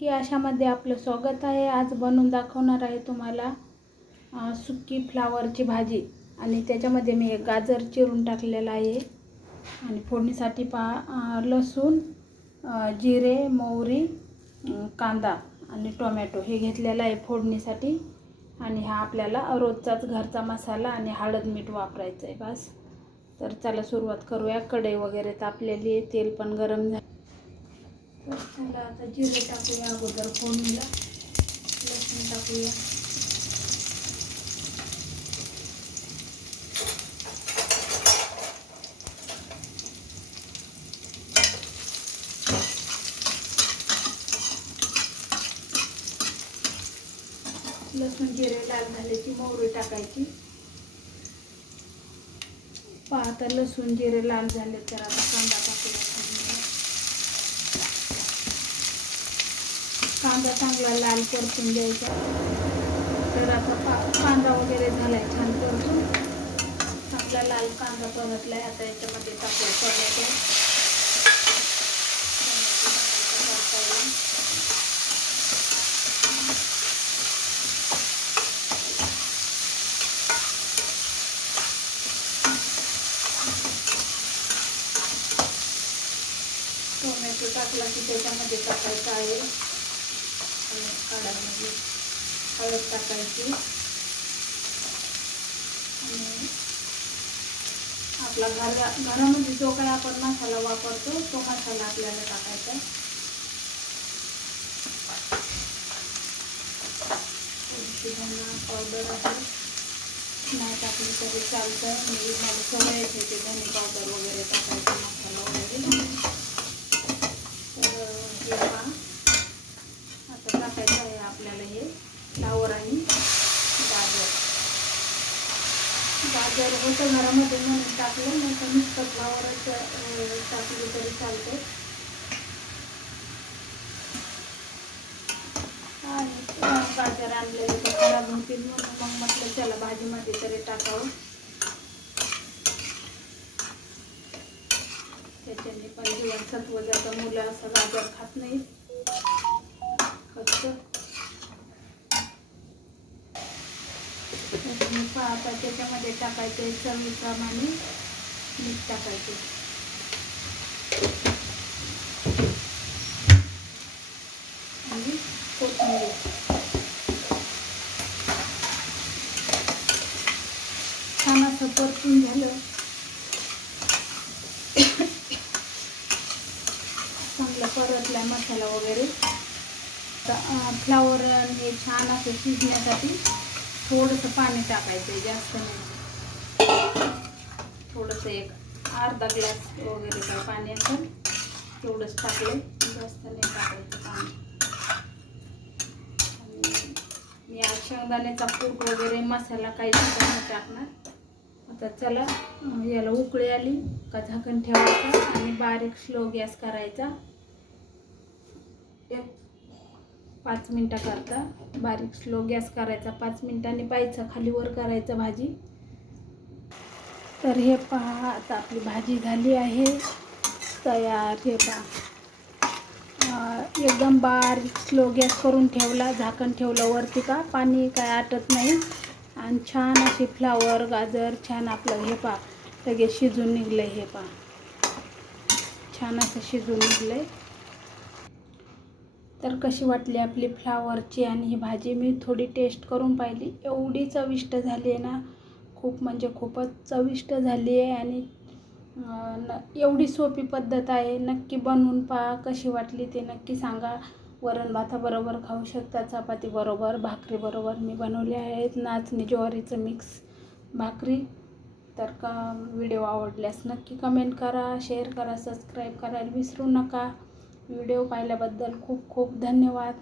की अशामध्ये आपलं स्वागत आहे। आज बनवून दाखवणार आहे तुम्हाला सुकी फ्लावरची भाजी आणि त्याच्यामध्ये मी एक गाजर चिरून टाकलेला आहे आणि फोडणीसाठी लसूण, जिरे, मोहरी, कांदा आणि टोमॅटो हे घेतलेला आहे फोडणीसाठी। आणि हा आपल्याला रोजचाच घरचा मसाला आणि हळद मीठ वापरायचं आहे बस। तर चला सुरुवात करूया। कढई वगैरे तापलेली आहे, तेल पण गरम झालं। तर चला आता जिरे टाकूया अगोदर फोडणीला, लसूण टाकूया, लसूण जिरे लाल झाले की मोहरी टाकायची। आता लसूण जिरे लाल झाले तर आता कांदा टाकूया। कांदा चांगला लाल परतून द्यायचा। तर आता कांदा वगैरे झालाय छान परतून, आपला लाल कांदा परतलाय। आता याच्यामध्ये टाकूया टोमॅटो, टोमॅटो टाकला की त्याच्यामध्ये टाकायचं आहे काढामध्ये हळद टाकायची आणि आपला घरामध्ये जो काही आपण मसाला वापरतो तो मसाला आपल्याला टाकायचा आहे। थोडीशी धना पावडर आहे, नाही टाकली तरी चालतं, म्हणजे मला सवय येते ते धने पावडर वगैरे टाकायचं, मसाला वगैरे। तर हे आता टाकायचं आहे आपल्याला हे फ्लावर आणि गाजर होतं घरामध्ये म्हणून टाकलं, नाही तर नुसतं फ्लावरच टाकलं तरी चालतं। आणि गाजर आणलेले तर खराब होतील म्हणून मग म्हटलं चला भाजीमध्ये तरी टाकावं, त्याच्याने पण जीवनसत्व जातं। मुलं असं गाजर खात नाही फक्त। आता त्याच्यामध्ये टाकायचे चवीप्रमाणे मीठ टाकायचे आणि कोथिंबीर। छान असं परतून झालं, चांगलं परतला मसाला वगैरे। फ्लावर हे छान असं शिजण्यासाठी थोडंसं पाणी टाकायचं, जास्त नाही, थोडंसं एक अर्धा ग्लास वगैरे काय पाणी असेल तेवढंच टाकलं, जास्त नाही टाकायचं पाणी। आणि मी आज शेंगदाण्याचा कूट वगैरे मसाला काही नाही टाकणार। आता चला याला उकळी आली का झाकण ठेवायचं आणि बारीक स्लो गॅस करायचा। 5 मिनिटाकरता बारीक स्लो गॅस करायचा, 5 मिनिटांनी पाहायचं खाली वर करायचं भाजी। तर हे पहा आता आपली भाजी झाली आहे तयार। हे पहा एकदम बारीक स्लो गॅस करून ठेवला, झाकण ठेवलं वरती का पाणी काय आटत नाही आणि छान अशी फ्लावर गाजर छान आपलं हे पहा लगेच शिजून निघलं। हे पहा छान असं शिजून निघलंय। तर कशी वाटली आपली फ्लावरची आणि ही भाजी? मी थोडी टेस्ट करून पाहिली, एवढी चविष्ट झाली आहे ना, खूप म्हणजे खूपच चविष्ट झाली आहे। आणि एवढी सोपी पद्धत आहे, नक्की बनवून पहा। कशी वाटली ते नक्की सांगा। वरण भाताबरोबर खाऊ शकता, चपाती बरोबर, भाकरी बरोबर मी बनवले आहेत नाचणी ज्वारीचं मिक्स भाकरी। तर व्हिडिओ आवडल्यास नक्की कमेंट करा, शेअर करा, सबस्क्राईब करायला विसरू नका। व्हिडिओ पाहिल्याबद्दल खूप खूप धन्यवाद।